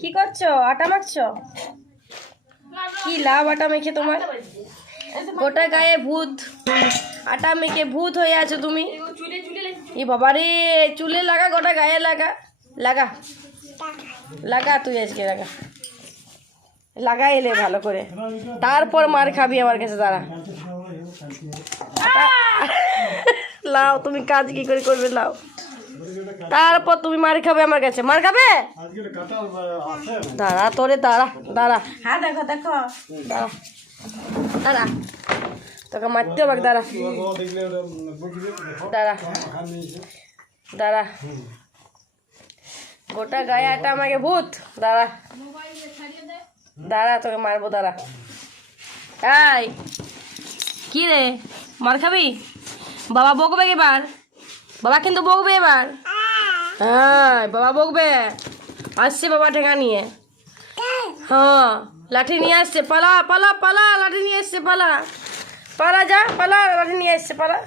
কি করছো? আটা মাখছো? কি লাভ আটা মেখে তোমার? গোটা গায়ে ভূত, আটা মেখে ভূত হয়ে আছো তুমি। ই বাবা রে, চুলে লাগা, গোটা গায়ে লাগা, লাগা লাগা, তুই আজকে লাগা, লাগা এলে ভালো করে, তারপর মার খাবি আমার কাছে। দাঁড়া, লাও, তুমি কাজ কি করে করবে, লাও, তারপর তুমি মার খাবে আমার কাছে, মার খাবে। দাঁড়া তোরে, দাঁড়া দাঁড়া, হ্যাঁ দেখো দেখো, দাঁড়া দাঁড়া, তোকে মারতে হবে, দাঁড়া দাঁড়া দাঁড়া, গোটা গায়ে আটা আমাকে ভূত, দাঁড়া দাঁড়া, তোকে মারবো, দাঁড়া। এই কি রে, মার খাবি? বাবা বকবে এবার, বাবা কিন্তু বকবে এবার। হ্যাঁ বাবা বকবে, আসছে বাবা ঠেকা নিয়ে। হ্যাঁ লাঠি নিয়ে আসছে, পালা পালা পালা, লাঠি নিয়ে এসছে, পালা পালা, যা পালা, লাঠি নিয়ে এসছে, পালা।